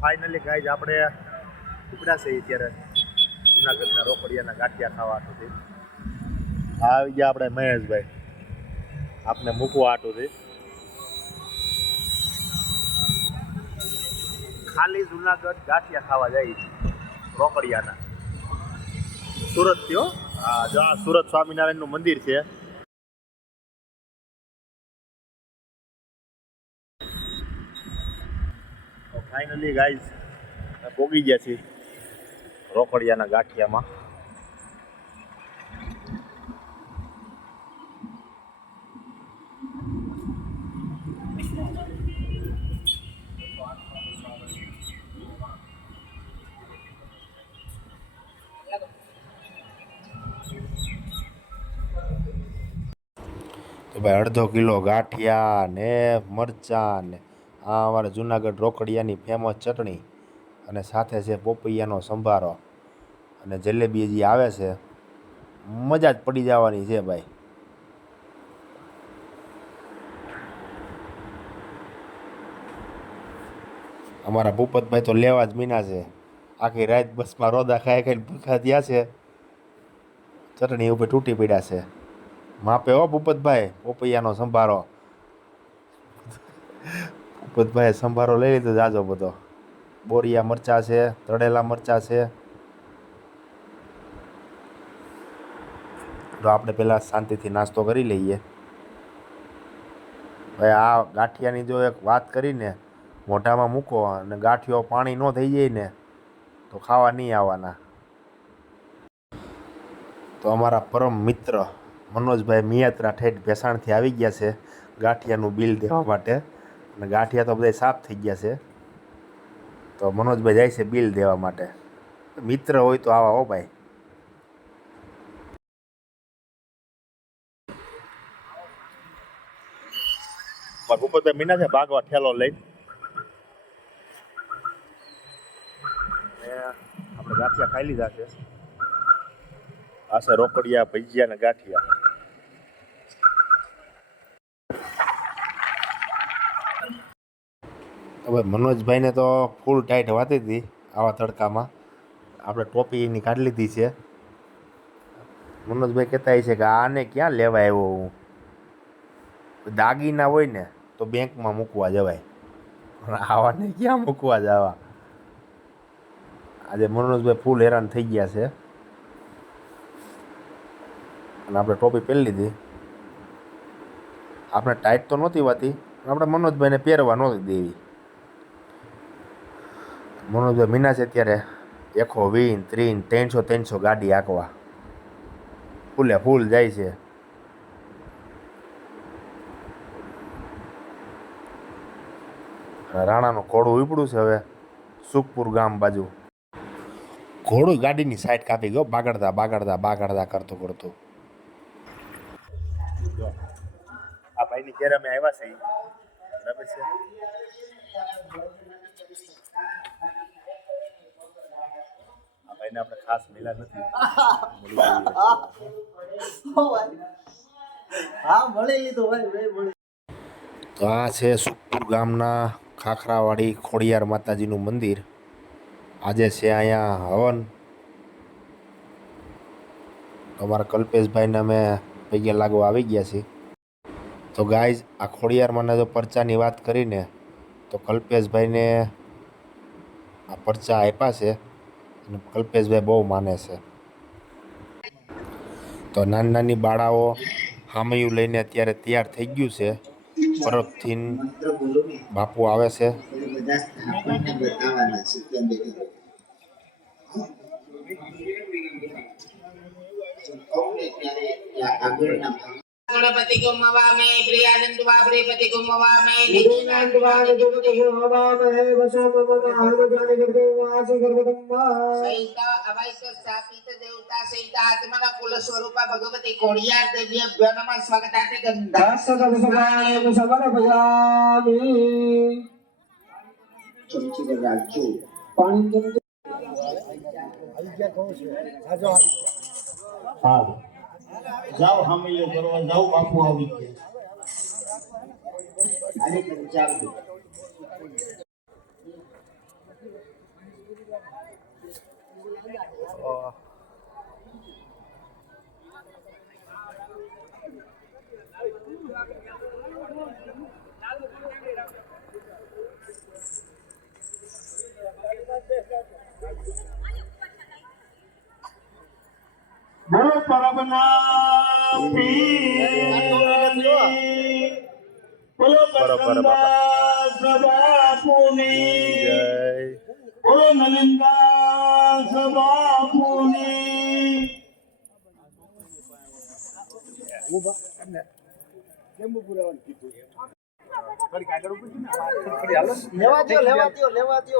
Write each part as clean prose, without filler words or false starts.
Finally guys આપણે ઉપડા છે અત્યારે જુનાગઢના રોકડિયાના ગાંઠિયા ખાવા આટુંથી આવી ગયા આપણે મહેશભાઈ આપને મૂકવા આટુંથી ખાલી જુનાગઢ ગાંઠિયા ખાવા જાય રોકડિયાના સુરત થયો જો આ સુરત સ્વામિનારાયણનું મંદિર છે. ફાઇનલી ગાઈઝ પોગી ગયા છીએ રોકડિયાના ગાંઠિયામાં. તો ભાઈ અડધો કિલો ગાંઠિયા ને મરચાં ને આ અમારા જુનાગઢ રોકડિયાની ફેમસ ચટણી અને સાથે છે પોપૈયાનો સંભારો અને જલેબી જે આવે છે મજા જ પડી જવાની છે ભાઈ. અમારા ભૂપતભાઈ તો લેવા જ મીના છે. આખી રાત બસમાં રોદા ખાઈ ખાઈને ભૂખા થયા છે. ચટણી ઉપર તૂટી પડ્યા છે. માપે હો ભૂપતભાઈ પોપૈયાનો સંભારો. ભૂપતભાઈ સંભારો લઈ લીધો જાજો બધો. બોરિયા મરચાં છે, તળેલા મરચાં છે. તો આપણે પહેલાં શાંતિથી નાસ્તો કરી લઈએ. ભાઈ આ ગાંઠિયાની જો એક વાત કરીને મોઢામાં મૂકો અને ગાંઠિયો પાણી ન થઈ જાય ને તો ખાવા નહીં આવવાના. તો અમારા પરમ મિત્ર મનોજભાઈ મિયાત્રા ઠેઠ ભેસાણથી આવી ગયા છે ગાંઠિયાનું બિલ દેવા માટે અને ગાંઠિયા તો બધા સાફ થઈ ગયા છે. તો મનોજભાઈ જાય છે બિલ દેવા માટે. મિત્ર હોય તો આવા હો ભાઈ. ભૂપત મીના છે ભાગવા ઠેલો લઈ આપણે ગાંઠિયા ખાઈ લીધા છે. આ છે રોકડિયા ભજીયા ને ગાંઠિયા. હવે મનોજભાઈને તો ફૂલ ટાઈટ વાતી હતી આવા તડકામાં. આપણે ટોપી એની કાઢી લીધી છે. મનોજભાઈ કહેતા છે કે આને ક્યાં લેવા આવ્યો હું. દાગીના હોય ને તો બેંકમાં મૂકવા જવાય, આવાને ક્યાં મૂકવા જવા. આજે મનોજભાઈ ફૂલ હેરાન થઈ ગયા છે અને આપણે ટોપી પહેરી લીધી. આપણે ટાઈટ તો નહોતી વાતી, આપણે મનોજભાઈને પહેરવા નહોતી દેવી. મનોજભાઈ મીના છે અત્યારે 120, 30, 300 ગાડી હાંકવા ફૂલે ફૂલ જાય છે. રાણાનું ઘોડું ઉપડ્યું છે હવે સુખપુર ગામ બાજુ. ઘોડું ગાડીની સાઈડ કાપી ગયો બાગડતા બાગડતા બાગડતા કરતો કરતો. આ ભાઈની ઘેર અમે આવ્યા છે બરાબર છે. આ ભાઈને આપણે ખાસ મળ્યા નથી. તો આ છે સુખપુર ગામના ખાખરાવાડી ખોડિયાર માતાજીનું મંદિર. આજે છે અહીંયા હવન. અમારા કલ્પેશભાઈને અમે પૈગે લાગવા આવી ગયા છીએ. તો ગાઈઝ આ ખોડિયારમાંના જો પરચાની વાત કરીને તો કલ્પેશભાઈને આ પરચા આપ્યા છે અને કલ્પેશભાઈ બહુ માને છે. તો નાની નાની બાળાઓ હામયું લઈને અત્યારે તૈયાર થઈ ગયું છે. પરબથી બાપુ આવે છે. ગણપતિ ગુમવામે પ્રિયાનંદ વાબરે પતિ ગુમવામે નિધિનાંદ વાને ગુમતિ ગુમવામે વસોમમહાવજાને ગર્ભવાસી ગર્ભગમ્મા સહિતા અવૈસ સ્થાપિત દેવતા સહિતા આત્મના કુલ સ્વરૂપા ભગવતી ખોડિયાર દેવ્ય નમઃ સ્વાગતાતે ગંધા સદસમાય સબર ભજામી ચમચી રાજ્જો પાણી આવી ગયા કહો છે આજો હા જાઓ હામૈયો કરવા જાઓ બાપુ આવી ગયા. બોલો પરબના પીરની બોલો કરકમદાસ બાપુની બોલો નલિનદાસ બાપુની લેવા દ્યો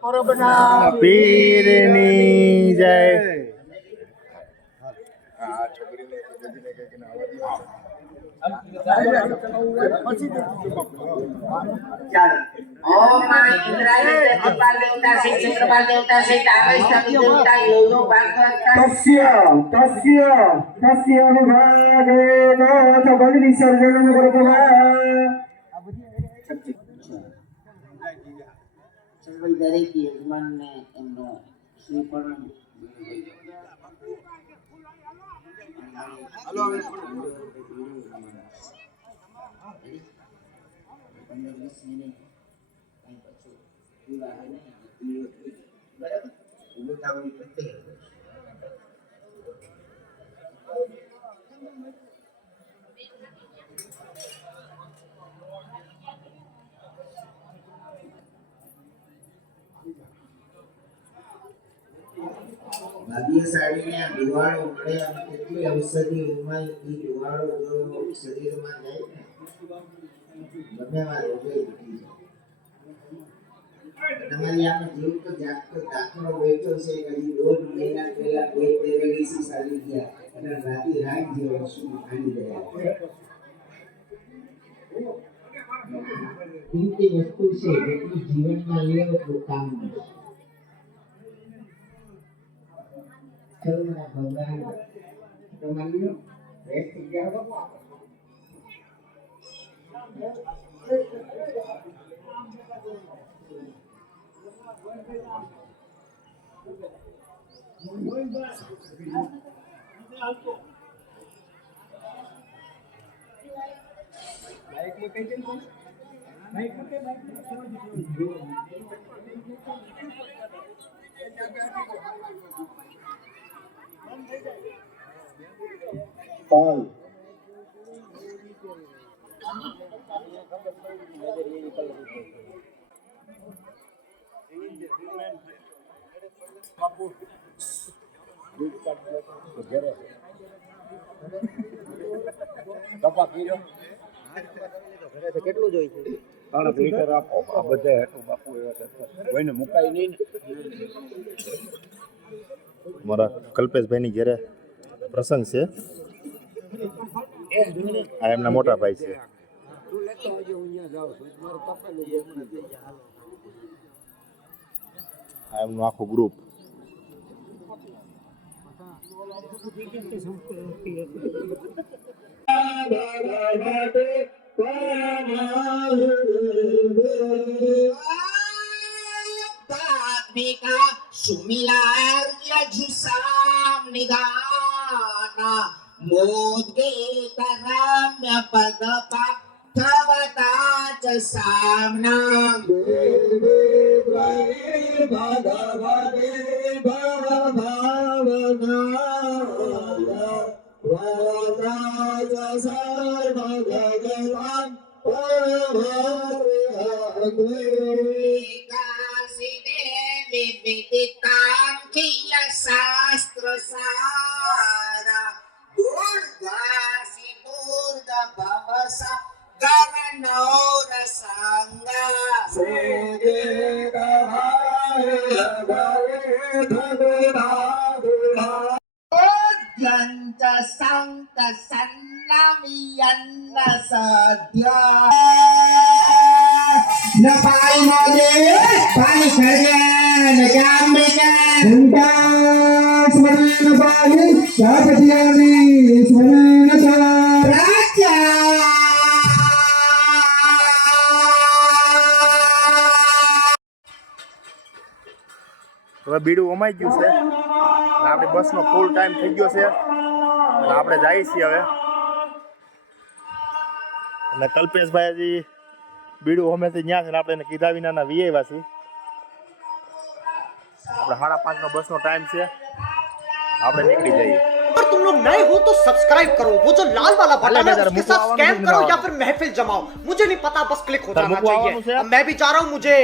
પરબના પીરની જય. ઓમ માં ઇન્દ્રાય ચંદ્રપાલ દેવતા શ્રી ચંદ્રપાલ દેવતા શ્રી તાવેશ દેવતા યોનો ભાગવત તસ્ય અનુભાગેન તબલ વિસર્જનમ કૃપયા દરેક યજમાનને એમનો શ્રીફળ ભાગ્ય સાડીને આ દિવાળો મળે અને કેટલી ઔષધિ ઉમાય એ દિવાળો જો શરીરમાં જાય ને ગમે એવા રોગે ઉઠી જાય. તમારી આમે જીવ તો જાગતો દાખલો બેઠો છે હજી 1.5 મહિના પહેલા કોઈ પેરેલિસિસ આવી ગયા અને રાતે રાત જેવો શું ખાલી ગયા. કિંમતી વસ્તુ છે જેટલું જીવનમાં લેવો એટલું કામ મળે. ચલો મારા ભગવાન તમારી રેસ્ટ જાઓ. કેટલું જોઈ છે? 3 લીટર આપો. આ બધા હેઠું બાપુ એવા છે. કોઈને મુકાય નહીં ને. મારા કલ્પેશભાઈની ઘેરે પ્રસંગ છે. આ એમના મોટા ભાઈ છે. આ એમનું આખું ગ્રુપ. સુમિલાર્ય જુસામ નિદાના મોદે તરામ્ય પદ પાઠવતા ચ સામના ભગવતે ભાવના વાદાજ સર્વગગવાન વિદિતાં કિલ શાસ્ત્ર સારા દુર્ગાસી દુર્ગ ભવસા ગરનૌર સંગા જંત સંત સન્નમિયન્ન સદ્યા ન પાઈ નો દે પાઈ ખરજન જાંબિકા સ્મરણ પાલી શાપતિયાની સ્મરણ રાજા હવે બીડું અમાઈ ગયું છે અને આપણી બસનો ફૂલ ટાઈમ થઈ ગયો છે અને આપણે જઈએ છીએ હવે. અને કલ્પેશભાઈ હજી બીડું હમેથી ન્યા છે ને આપણે એને કીધા વિનાના વીઆઈવા છીએ. આપણે 5:30નો બસનો ટાઈમ છે, આપણે નીકળી જઈએ. अगर तुम लोग नए हो तो सब्सक्राइब करो, वो जो लाल वाला बटन है उसके साथ स्कैम करो या फिर महफिल जमाओ, मुझे नहीं पता, बस क्लिक हो जाना चाहिए. अब मैं भी जा रहा हूँ, मुझे